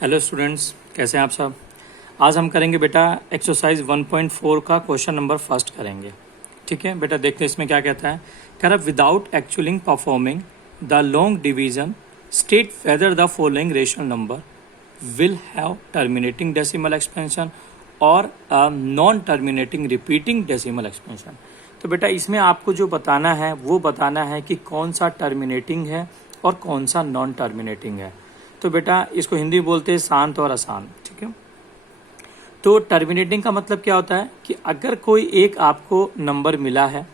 Hello students, कैसे हैं आप सब। आज हम करेंगे बेटा एक्सरसाइज 1.4 का क्वेश्चन नंबर फर्स्ट करेंगे। ठीक है बेटा, देखते हैं इसमें क्या कहता है। कह रहा without actually performing the long division state whether the following rational number will have terminating decimal expansion or non terminating repeating decimal expansion. तो बेटा इसमें आपको जो बताना है वो बताना है कि कौन सा टर्मिनेटिंग है और कौन सा नॉन टर्मिनेटिंग है। तो बेटा इसको हिंदी बोलते हैं शांत और आसान। ठीक है, तो टर्मिनेटिंग का मतलब क्या होता है कि अगर कोई एक आपको नंबर मिला है,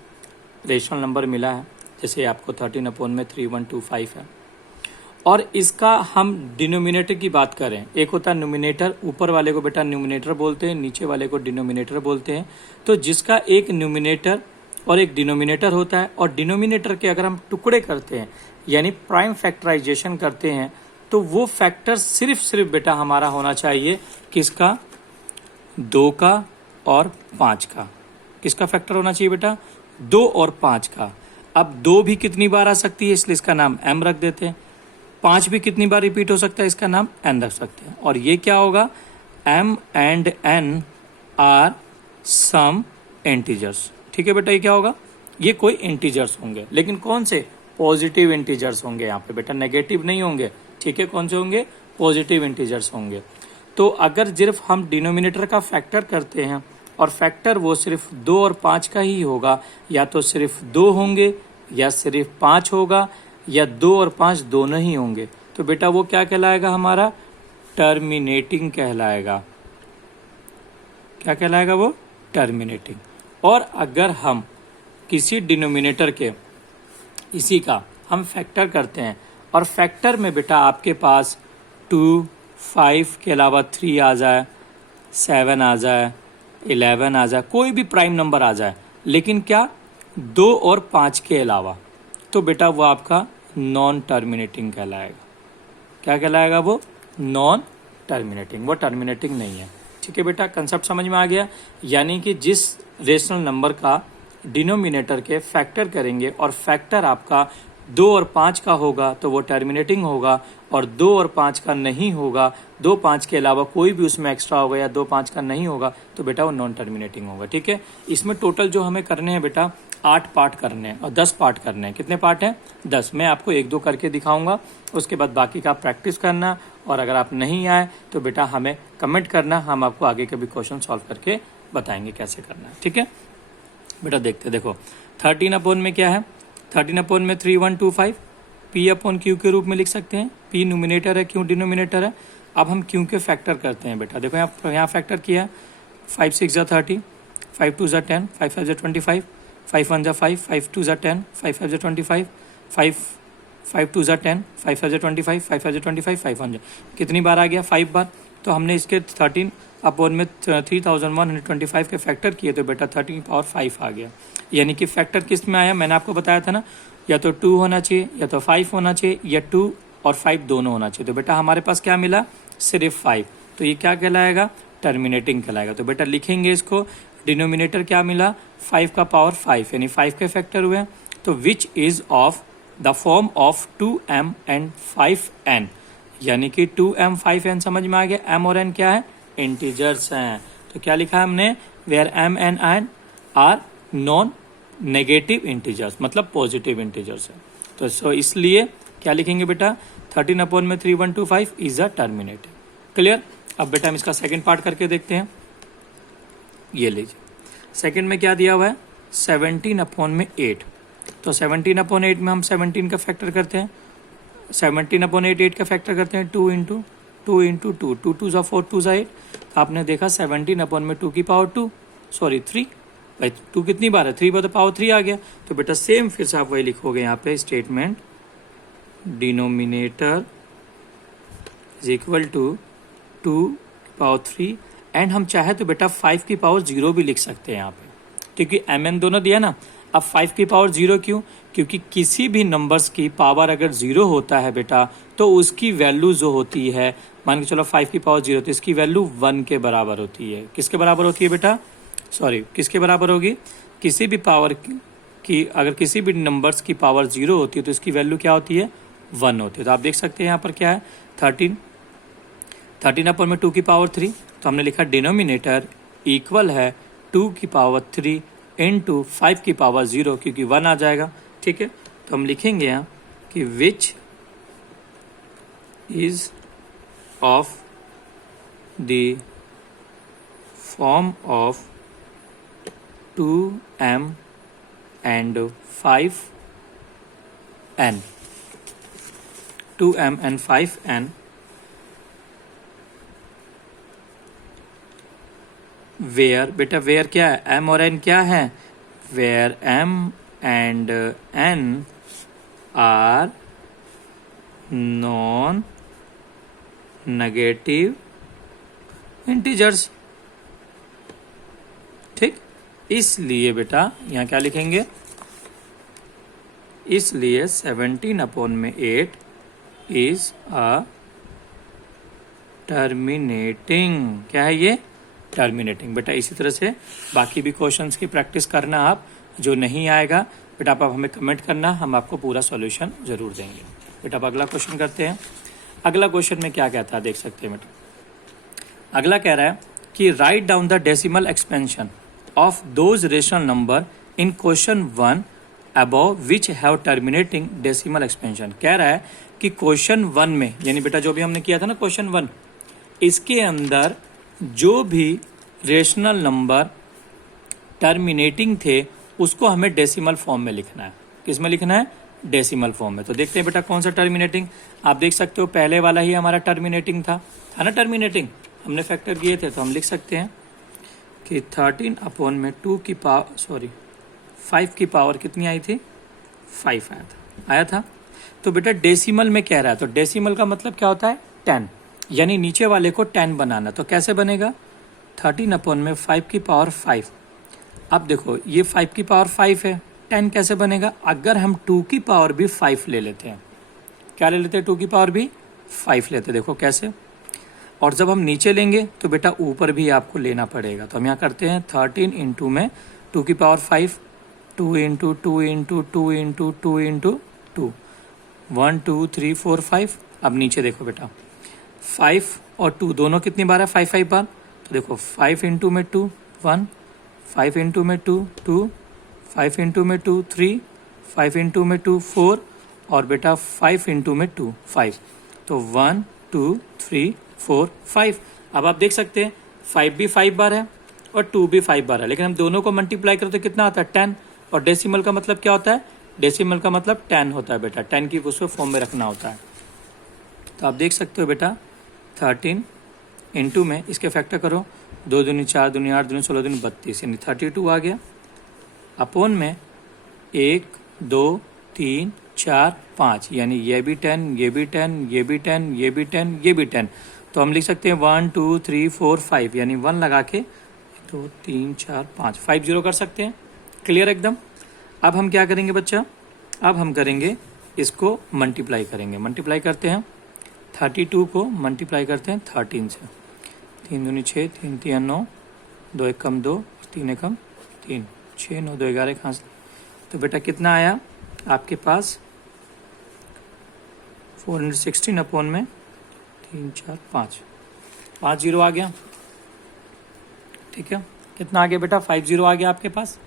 रेशनल नंबर मिला है, जैसे आपको 13/3125 है, और इसका हम डिनोमिनेटर की बात करें, एक होता है न्यूमिनेटर, ऊपर वाले को बेटा न्यूमिनेटर बोलते हैं, नीचे वाले को डिनोमिनेटर बोलते हैं। तो जिसका एक न्यूमिनेटर और एक डिनोमिनेटर होता है, और डिनोमिनेटर के अगर हम टुकड़े करते हैं यानी प्राइम फैक्टराइजेशन करते हैं, तो वो फैक्टर सिर्फ बेटा हमारा होना चाहिए किसका, 2 का और 5 का। किसका फैक्टर होना चाहिए बेटा, 2 और 5 का। अब 2 भी कितनी बार आ सकती है, इसलिए इसका नाम m रख देते हैं। 5 भी कितनी बार रिपीट हो सकता है, इसका नाम n रख सकते हैं। और ये क्या होगा, m and n are some integers. ठीक है बेटा, ये क्या होगा, ये कोई इंटीजर्स होंगे, लेकिन कौन से, पॉजिटिव इंटीजर्स होंगे यहाँ पे बेटा, नेगेटिव नहीं होंगे। ठीक है, कौन से होंगे, पॉजिटिव इंटीजर्स होंगे। तो अगर सिर्फ हम डिनोमिनेटर का फैक्टर करते हैं और फैक्टर वो सिर्फ 2 और 5 का ही होगा, या तो सिर्फ 2 होंगे या सिर्फ 5 होगा, या 2 और 5 दोनों ही होंगे, तो बेटा वो क्या कहलाएगा, हमारा टर्मिनेटिंग कहलाएगा। क्या कहलाएगा वो, टर्मिनेटिंग। और अगर हम किसी डिनोमिनेटर के इसी का हम फैक्टर करते हैं और फैक्टर में बेटा आपके पास 2, 5 के अलावा 3 आ जाए, 7 आ जाए, 11 आ जाए, कोई भी प्राइम नंबर आ जाए, लेकिन क्या 2 और 5 के अलावा, तो बेटा वो आपका नॉन टर्मिनेटिंग कहलाएगा। क्या कहलाएगा वो, नॉन टर्मिनेटिंग, वो टर्मिनेटिंग नहीं है। ठीक है बेटा, कंसेप्ट समझ में आ गया। यानी कि जिस रेशनल नंबर का डिनोमिनेटर के फैक्टर करेंगे और फैक्टर आपका 2 और 5 का होगा तो वो टर्मिनेटिंग होगा, और 2 और 5 का नहीं होगा, 2, 5 के अलावा कोई भी उसमें एक्स्ट्रा होगा या 2, 5 का नहीं होगा, तो बेटा वो नॉन टर्मिनेटिंग होगा। ठीक है, इसमें टोटल जो हमें करने हैं बेटा 8 पार्ट करने हैं और 10 पार्ट करने हैं। कितने पार्ट हैं, 10। मैं आपको 1-2 करके दिखाऊंगा, उसके बाद बाकी का प्रैक्टिस करना, और अगर आप नहीं आए तो बेटा हमें कमेंट करना, हम आपको आगे के भी क्वेश्चन सॉल्व करके बताएंगे कैसे करना है। ठीक है बेटा, देखते देखो 13 में क्या है, 13 में 3125 P/Q के रूप में लिख सकते हैं। P न्यूमिनेटर है, Q डिनोमिनेटर है। अब हम Q के फैक्टर करते हैं बेटा। देखो यहाँ फैक्टर किया है, 5 6 30, 5 2 10, 5 5 25, 5 1 5, 5 2 10, 5 5 25, 5 2 10, 5 5 25, 5 5 25, 5 1 कितनी बार आ गया, 5 बार। तो हमने इसके 13 में 3125 के फैक्टर किए, तो बेटा 13 आ गया। यानी कि फैक्टर किस में आया, मैंने आपको बताया था ना, या तो 2 होना चाहिए, या तो 5 होना चाहिए, या 2 और 5 दोनों होना चाहिए। तो बेटा हमारे पास क्या मिला, सिर्फ 5, तो ये क्या कहलाएगा, टर्मिनेटिंग कहलाएगा। तो बेटा लिखेंगे इसको, डिनोमिनेटर क्या मिला, 5 का पावर 5, यानी 5 के फैक्टर हुए, तो विच is of the form of 2m and 5n, यानी कि 2m 5n समझ में आ गया। m और n क्या है, इंटीजर्स हैं। तो क्या लिखा है हमने, where m and n are non negative integers, मतलब पॉजिटिव इंटीजर्स है। तो सो इसलिए क्या लिखेंगे बेटा, 13 में 3125 इज अ टर्मिनेटिव। क्लियर। अब बेटा हम इसका सेकंड पार्ट करके देखते हैं। ये लीजिए, सेकंड में क्या दिया हुआ है, 17 में 8। तो 17/8 में हम 17 का फैक्टर करते हैं, 17/8 8 का फैक्टर करते हैं, 2 इंटू 2 इंटू 2, 2 2 ज़ा 4, 2 ज़ा 8। आपने देखा 17 में 2 की पावर 2, सॉरी 3, भाई 2 कितनी बार है, 3 बार, तो पावर 3 आ गया। तो बेटा सेम फिर से आप वही लिखोगे यहाँ पे, statement denominator is equal to 2 power 3, and हम चाहे तो बेटा 5 की पावर 0 भी लिख सकते हैं यहाँ पे, क्योंकि mn दोनों दिया ना। अब 5 की पावर 0 क्यों, क्योंकि किसी भी नंबर्स की पावर अगर 0 होता है बेटा, तो उसकी वैल्यू जो होती है, मान के चलो 5 की पावर 0, तो इसकी वैल्यू 1 के बराबर होती है। किसके बराबर होती है बेटा, सॉरी किसके बराबर होगी, किसी भी पावर की, अगर किसी भी नंबर्स की पावर 0 होती है तो इसकी वैल्यू क्या होती है, 1 होती है। तो आप देख सकते हैं यहाँ पर क्या है, 13 13 अपॉन में 2 की पावर 3, तो हमने लिखा डिनोमिनेटर इक्वल है 2 की पावर 3 इंटू 5 की पावर 0, क्योंकि 1 आ जाएगा। ठीक है, तो हम लिखेंगे यहाँ कि which is of the form of 2m and 5n, 2m and 5n, where, बेटा वेयर क्या है, m और n क्या है, where m and n are non negative integers. ठीक, इसलिए बेटा यहाँ क्या लिखेंगे, इसलिए 17 अपॉन में 8 इज अ टर्मिनेटिंग, क्या है ये, टर्मिनेटिंग। बेटा इसी तरह से बाकी भी क्वेश्चंस की प्रैक्टिस करना आप, जो नहीं आएगा बेटा आप हमें कमेंट करना, हम आपको पूरा सॉल्यूशन जरूर देंगे। बेटा अब अगला क्वेश्चन करते हैं। अगला क्वेश्चन में क्या कहता है देख सकते हैं बेटा, अगला कह रहा है कि write down the decimal expansion of those rational number in question 1 above which have terminating decimal expansion. कह रहा है कि क्वेश्चन 1 में, यानी बेटा जो भी हमने किया था ना क्वेश्चन 1, इसके अंदर जो भी रेशनल नंबर टर्मिनेटिंग थे उसको हमें डेसिमल फॉर्म में लिखना है। किस में लिखना है, डेसिमल फॉर्म में। तो देखते हैं बेटा कौन सा टर्मिनेटिंग, आप देख सकते हो पहले वाला ही हमारा टर्मिनेटिंग था ना, टर्मिनेटिंग हमने फैक्टर किए थे, तो हम लिख सकते हैं कि 13 अपॉन में 2 की पावर 5 की पावर कितनी आई थी, 5 आया था। तो बेटा डेसिमल में कह रहा है, तो डेसिमल का मतलब क्या होता है, 10, यानी नीचे वाले को 10 बनाना। तो कैसे बनेगा, 13 अपॉन में 5 की पावर 5। अब देखो ये 5 की पावर 5 है, 10 कैसे बनेगा, अगर हम 2 की पावर भी 5 ले लेते हैं, क्या ले लेते हैं, 2 की पावर भी 5 लेते हैं, देखो कैसे। और जब हम नीचे लेंगे तो बेटा ऊपर भी आपको लेना पड़ेगा। तो हम यहाँ करते हैं 13 इंटू में 2 की power 5, 2 into 2 into 2 into 2 into 2, 1 2 3 4 5। अब नीचे देखो बेटा 5 और 2 दोनों कितनी बार है, 5 5 बार। तो देखो 5 इंटू में 2 1, 5 इंटू में 2 2, 5 इंटू में 2 3, 5 इंटू में 2 4, और बेटा 5 इंटू में 2 5। तो 1 2 3 4 5। अब आप देख सकते हैं 5 भी 5 बार है और 2 भी 5 बार है, लेकिन हम दोनों को मल्टीप्लाई करें तो कितना आता है, 10। और डेसिमल का मतलब क्या होता है, डेसिमल का मतलब 10 होता है बेटा, 10 की उसको फॉर्म में रखना होता है। तो आप देख सकते हो बेटा 13 इंटू में इसके फैक्टर करो, 2 दूनी 4 दूनी 8 दूनी 16 दूनी 32, यानी 32 आ गया। अपॉन में 1 2 3 4 5, यानी ये भी 10, ये भी 10, ये भी 10, ये भी 10, ये भी 10। तो हम लिख सकते हैं 1 2 3 4 5, यानी 1 लगा के 2 3 4 5 5 0 कर सकते हैं। क्लियर एकदम। अब हम क्या करेंगे बच्चा, अब हम करेंगे इसको मल्टीप्लाई करेंगे। मल्टीप्लाई करते हैं 32 को मल्टीप्लाई करते हैं 13 से, 3 दूनी 6, 3 3 9, 2 1 कम 2, 3 1 कम 3, 6 9 2 11 खांस। तो बेटा कितना आया आपके पास, 416 अपॉन में 3 4 5, 5 0 आ गया। ठीक है, कितना आ गया बेटा, 5 0 आ गया आपके पास।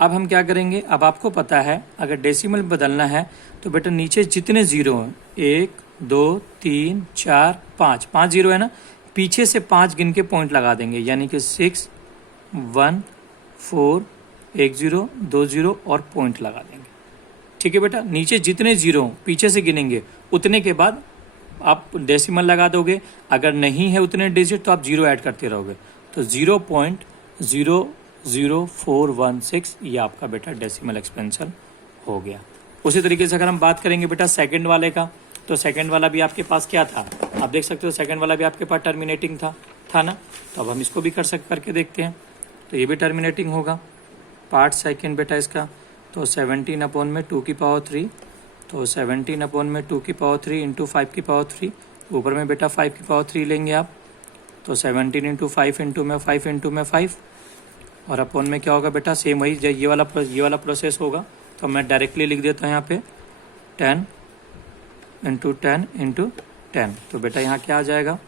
अब हम क्या करेंगे, अब आपको पता है अगर डेसिमल बदलना है तो बेटा नीचे जितने जीरो हैं, 1 2 3 4 5, 5 0 है ना, पीछे से 5 गिन के पॉइंट लगा देंगे, यानी कि 6 1 4 1 0 2 0 और पॉइंट लगा देंगे। ठीक है बेटा, नीचे जितने जीरो पीछे से गिनेंगे उतने के बाद आप डेसिमल लगा दोगे, अगर नहीं है उतने डिजिट तो आप जीरो ऐड करते रहोगे। तो 0.00416 ये आपका बेटा डेसिमल एक्सपेंशन हो गया। उसी तरीके से अगर हम बात करेंगे बेटा सेकंड वाले का, तो सेकंड वाला भी आपके पास क्या था, आप देख सकते हो सेकंड वाला भी आपके पास टर्मिनेटिंग था ना। तो अब हम इसको भी करके देखते हैं। तो ये भी टर्मिनेटिंग होगा पार्ट सेकंड बेटा इसका। तो 17 अपॉन में 2 की पावर 3, तो 17 अपॉन में 2 की पावर 3 इंटू 5 की पावर 3, ऊपर में बेटा 5 की पावर 3 लेंगे आप। तो 17 इंटू 5 इंटू में 5 इंटू में 5, और अपॉन में क्या होगा बेटा, सेम वही ये वाला प्रोसेस होगा। तो मैं डायरेक्टली लिख देता हूँ यहाँ पे 10 इंटू 10 इंटू 10। तो बेटा यहाँ क्या आ जाएगा,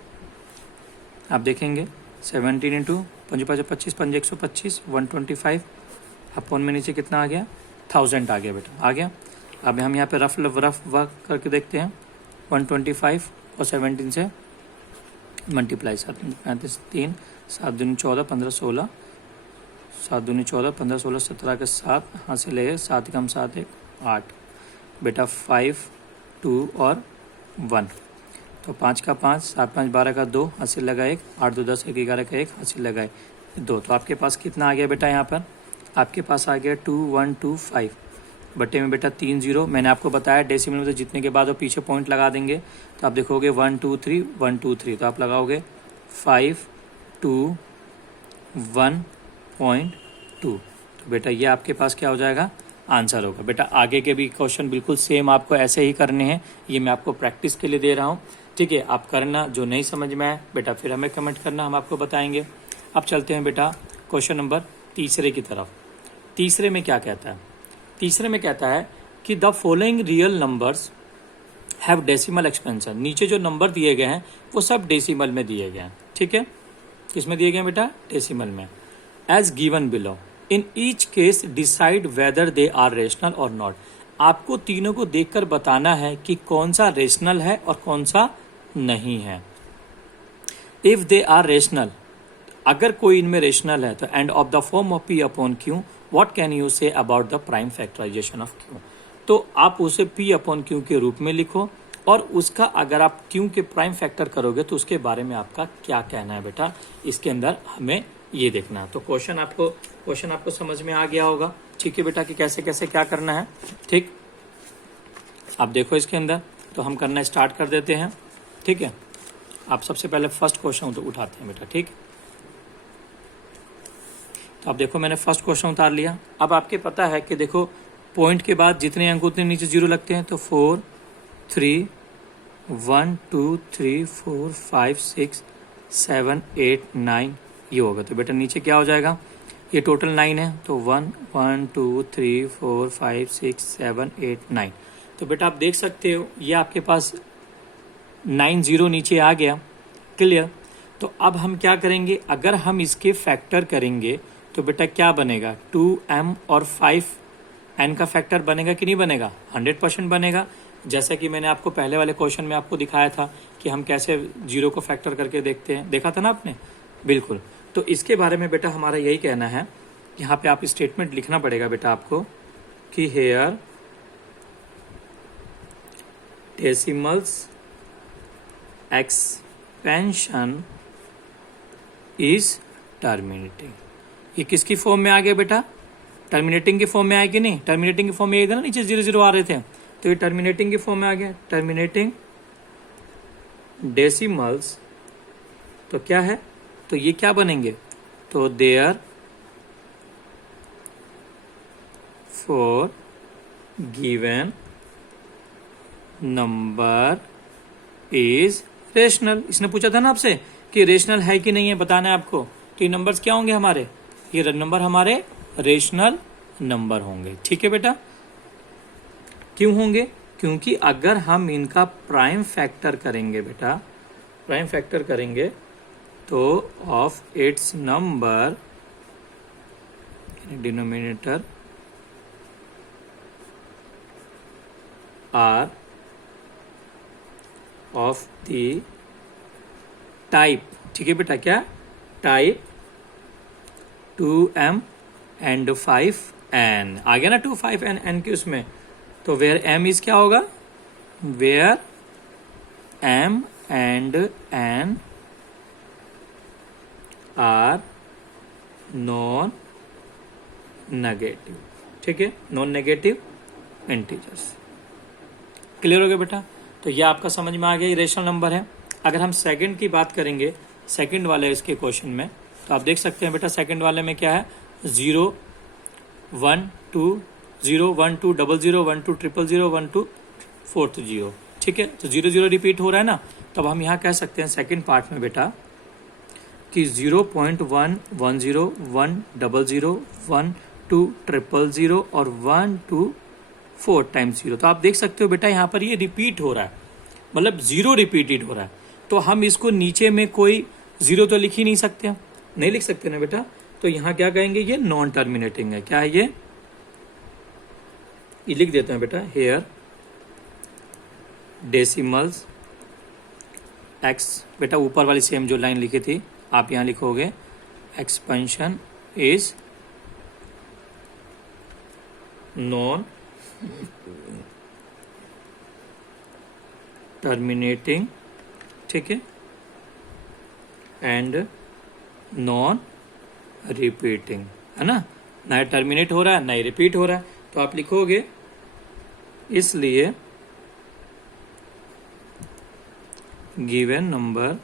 आप देखेंगे 17 इंटू 5 5 25 5 125 125 अपॉन में नीचे कितना आ गया 1000 आ गया बेटा, आ गया। अब हम यहाँ पे रफ वर्क करके देखते हैं 125 और 17 से मल्टीप्लाई 7 35 3 7 दूनी 14 15 16 7 दूनी 14 15 16 17 के 7 हाथ से ले 7 कम 7 1 8 बेटा 5 2 और 1 तो 5 का 5 7 5 12 का 2 हाथ से लगा 1 8 2 10 1 11 का 1 हाथ से लगा 2। तो आपके पास कितना आ गया बेटा, यहाँ पर आपके पास आ गया 2125 बटे में बेटा 3 0। मैंने आपको बताया डेसिमल में तो जितने के बाद वो पीछे पॉइंट लगा देंगे तो आप देखोगे 1 2 3 1 2 3 तो आप लगाओगे 5 2 1.2। तो बेटा ये आपके पास क्या हो जाएगा, आंसर होगा। बेटा आगे के भी क्वेश्चन बिल्कुल सेम आपको ऐसे ही करने हैं, ये मैं आपको प्रैक्टिस के लिए दे रहा हूँ, ठीक है। आप करना, जो नहीं समझ में आए बेटा फिर हमें कमेंट करना, हम आपको बताएंगे। अब चलते हैं बेटा क्वेश्चन नंबर तीसरे की तरफ। तीसरे में क्या कहता है, तीसरे में कहता है कि the following real numbers have decimal expansion. नीचे जो नंबर दिए गए हैं वो सब डेसिमल में दिए गए हैं, ठीक है। किसमें दिए गए बेटा, डेसिमल में। As given below, in each case decide whether they are rational or not. आपको तीनों को देखकर बताना है कि कौन सा रेशनल है और कौन सा नहीं है। इफ दे आर रेशनल, अगर कोई इनमें रेशनल है तो and of the form of p upon q, what can you say about the prime factorization of q. तो आप उसे पी अपॉन क्यू के रूप में लिखो और उसका अगर आप क्यू के प्राइम फैक्टर करोगे तो उसके बारे में आपका क्या कहना है बेटा, इसके अंदर हमें ये देखना है। तो क्वेश्चन आपको समझ में आ गया होगा, ठीक है बेटा, कि कैसे कैसे क्या करना है, ठीक। आप देखो इसके अंदर, तो हम करना स्टार्ट कर देते हैं, ठीक है। आप सबसे पहले फर्स्ट क्वेश्चन तो उठाते हैं बेटा, ठीक। तो आप देखो मैंने फर्स्ट क्वेश्चन उतार लिया। अब आपके पता है कि देखो पॉइंट के बाद जितने अंक उतने नीचे जीरो लगते हैं, तो 4 3 1 2 3 4 5 6 7 8 9 ये होगा। तो बेटा नीचे क्या हो जाएगा, ये टोटल 9 है, तो 1 1 2 3 4 5 6 7 8 9। तो बेटा आप देख सकते हो ये आपके पास 9 0 नीचे आ गया, क्लियर। तो अब हम क्या करेंगे, अगर हम इसके फैक्टर करेंगे तो बेटा क्या बनेगा, 2m और 5n का फैक्टर बनेगा कि नहीं बनेगा, 100% बनेगा। जैसा कि मैंने आपको पहले वाले क्वेश्चन में आपको दिखाया था कि हम कैसे जीरो को फैक्टर करके देखते हैं, देखा था ना आपने, बिल्कुल। तो इसके बारे में बेटा हमारा यही कहना है, यहाँ पे आप स्टेटमेंट लिखना पड़ेगा बेटा आपको कि here decimals expansion is terminating. ये किसकी फॉर्म में आ गया बेटा, टर्मिनेटिंग की फॉर्म में आया कि नहीं, टर्मिनेटिंग की फॉर्म में इधर ना नीचे 0 0 आ रहे थे, तो ये टर्मिनेटिंग की फॉर्म में आ गया। टर्मिनेटिंग डेसिमल्स तो क्या है, तो ये क्या बनेंगे, तो therefore given number is rational. इसने पूछा था ना आपसे कि रेशनल है कि नहीं है, बताना है आपको। तो ये नंबर्स क्या होंगे हमारे, ये नंबर हमारे रेशनल नंबर होंगे, ठीक है बेटा। क्यों होंगे, क्योंकि अगर हम इनका प्राइम फैक्टर करेंगे बेटा, प्राइम फैक्टर करेंगे तो of its number denominator are of the type, ठीक है बेटा, क्या टाइप 2m एंड 5n आ गया ना, 2 5 n के उसमें। तो वेयर m इज क्या होगा, where m and n are non negative, ठीक है, नॉन नेगेटिव इंटीजर्स। क्लियर हो गया बेटा। तो ये आपका समझ में आ गया, ये रेशनल नंबर है। अगर हम सेकंड की बात करेंगे, सेकंड वाले इसके क्वेश्चन में, तो आप देख सकते हैं बेटा सेकंड वाले में क्या है, 0 1 2 0 1 2 0 0 1 2 0 0 1 2 4th 0, ठीक है। तो 0 0 रिपीट हो रहा है ना, तब हम यहाँ कह सकते हैं सेकंड पार्ट में बेटा कि 0.1 1 0 1 0 0 1 2 0 0 और 1 2 4 टाइम्स 0। तो आप देख सकते हो बेटा यहाँ पर ये रिपीट हो रहा है, मतलब 0 रिपीटेड हो रहा है। तो हम इसको नीचे में कोई जीरो तो लिख ही नहीं सकते, नहीं लिख सकते ना बेटा, तो यहाँ क्या कहेंगे, ये नॉन टर्मिनेटिंग है। क्या है ये लिख देते हैं बेटा, हेयर डेसिमल्स एक्स, बेटा ऊपर वाली सेम जो लाइन लिखी थी आप यहाँ लिखोगे, एक्सपेंशन इज नॉन टर्मिनेटिंग, ठीक है, एंड नॉन रिपीटिंग, है ना, ना टर्मिनेट हो रहा है ना ही रिपीट हो रहा है, तो आप लिखोगे इसलिए given number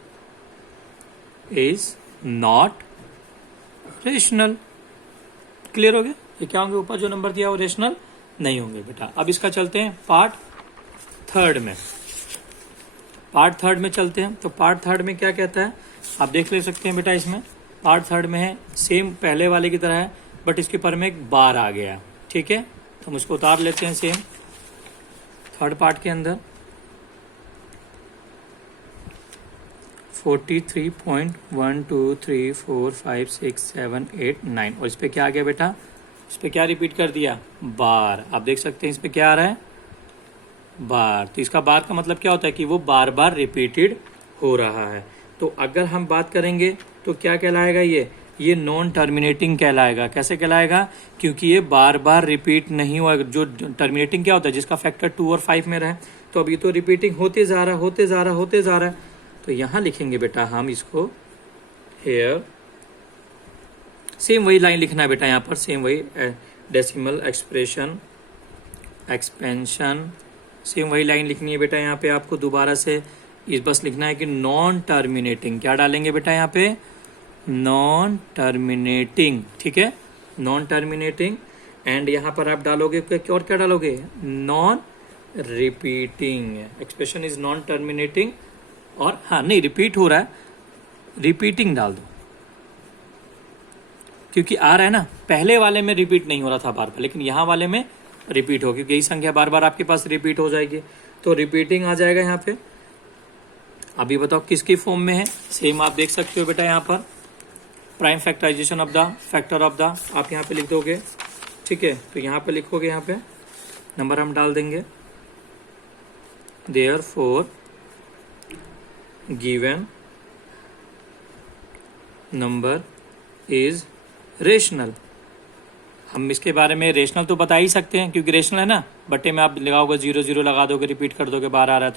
is not rational. Clear हो गया, ये क्या होंगे, ऊपर जो नंबर दिया वो रेशनल नहीं होंगे बेटा। अब इसका चलते हैं पार्ट थर्ड में, पार्ट थर्ड में चलते हैं। तो पार्ट थर्ड में क्या कहता है, आप देख ले सकते हैं बेटा, इसमें पार्ट थर्ड में है सेम पहले वाले की तरह है, बट इसके ऊपर में एक बार आ गया, ठीक है, तो हम उसको उतार लेते हैं सेम थर्ड पार्ट के अंदर। 43.123456789 और इस पे क्या आ गया बेटा, इस पे क्या रिपीट कर दिया, बार। आप देख सकते हैं इस पे क्या आ रहा है, बार। तो इसका बार का मतलब क्या होता है कि वो बार बार रिपीटेड हो रहा है। तो अगर हम बात करेंगे तो क्या कहलाएगा, ये नॉन टर्मिनेटिंग कहलाएगा। कैसे कहलाएगा, क्योंकि ये बार बार रिपीट नहीं हुआ। जो टर्मिनेटिंग क्या होता है, जिसका फैक्टर 2 और 5 में रहे, तो अब ये तो रिपीटिंग होते जा रहा है। तो यहाँ लिखेंगे बेटा हम इसको हेयर, सेम वही लाइन लिखना है बेटा यहाँ पर, सेम वही डेसिमल एक्सप्रेशन एक्सपेंशन, सेम वही लाइन लिखनी है बेटा यहाँ पे आपको दोबारा से। इस बस लिखना है कि नॉन टर्मिनेटिंग, क्या डालेंगे बेटा यहाँ पे, नॉन टर्मिनेटिंग, ठीक है, नॉन टर्मिनेटिंग। एंड यहाँ पर आप डालोगे और क्या डालोगे, non repeating. Expression is non terminating, और हाँ नहीं रिपीट हो रहा है, रिपीटिंग डाल दो, क्योंकि आ रहा है ना, पहले वाले में रिपीट नहीं हो रहा था बार बार, लेकिन यहाँ वाले में रिपीट हो, क्योंकि यही संख्या बार बार आपके पास रिपीट हो जाएगी, तो रिपीटिंग आ जाएगा यहाँ पे। अभी बताओ किसकी फॉर्म में है, सेम आप देख सकते हो बेटा यहाँ पर, prime factorization of the factor of the, आप यहाँ पे लिख दोगे, ठीक है, तो यहाँ पे लिखोगे, यहाँ पे नंबर हम डाल देंगे, therefore given number is rational. हम इसके बारे में रेशनल तो बता ही सकते हैं, क्योंकि रेशनल है ना, बट्टे में आप लगाओगे 0 0 लगा दोगे, रिपीट कर दोगे, बार आ रहा है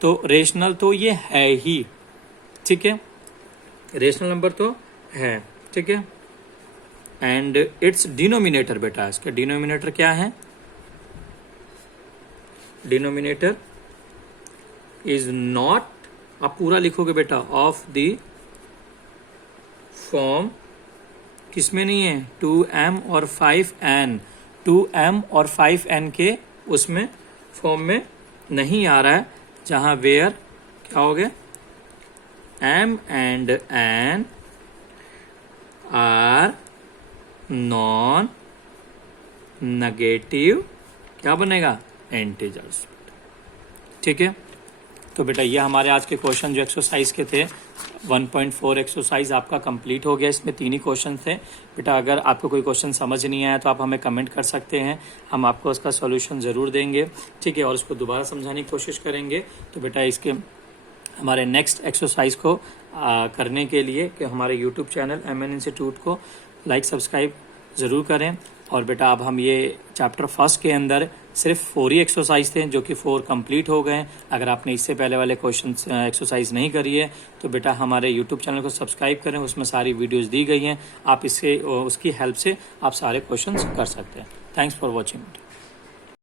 तो रेशनल तो ये है ही, ठीक है, रेशनल नंबर तो है, ठीक है। एंड इट्स डिनोमिनेटर बेटा, इसका डिनोमिनेटर क्या है, डिनोमिनेटर इज नॉट, आप पूरा लिखोगे बेटा, ऑफ द फॉर्म, किसमें नहीं है, 2m और 5n, 2m और 5n के उसमें फॉर्म में नहीं आ रहा है, जहां वेयर क्या हो गया, m and n are non negative, क्या बनेगा, इंटीजर्स, ठीक है। तो बेटा ये हमारे आज के क्वेश्चन जो एक्सरसाइज के थे 1.4 एक्सरसाइज आपका कंप्लीट हो गया। इसमें 3 ही क्वेश्चन थे बेटा। अगर आपको कोई क्वेश्चन समझ नहीं आया तो आप हमें कमेंट कर सकते हैं, हम आपको उसका सॉल्यूशन ज़रूर देंगे, ठीक है, और उसको दोबारा समझाने की कोशिश करेंगे। तो बेटा इसके हमारे नेक्स्ट एक्सरसाइज को करने के लिए कि हमारे यूट्यूब चैनल MN इंस्टीट्यूट को लाइक सब्सक्राइब ज़रूर करें। और बेटा अब हम ये चैप्टर फर्स्ट के अंदर सिर्फ 4 ही एक्सरसाइज थे जो कि 4 कंप्लीट हो गए। अगर आपने इससे पहले वाले क्वेश्चन एक्सरसाइज नहीं करी है तो बेटा हमारे यूट्यूब चैनल को सब्सक्राइब करें, उसमें सारी वीडियोस दी गई हैं, आप इससे उसकी हेल्प से आप सारे क्वेश्चंस कर सकते हैं। Thanks for watching.